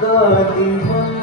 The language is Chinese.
的地方。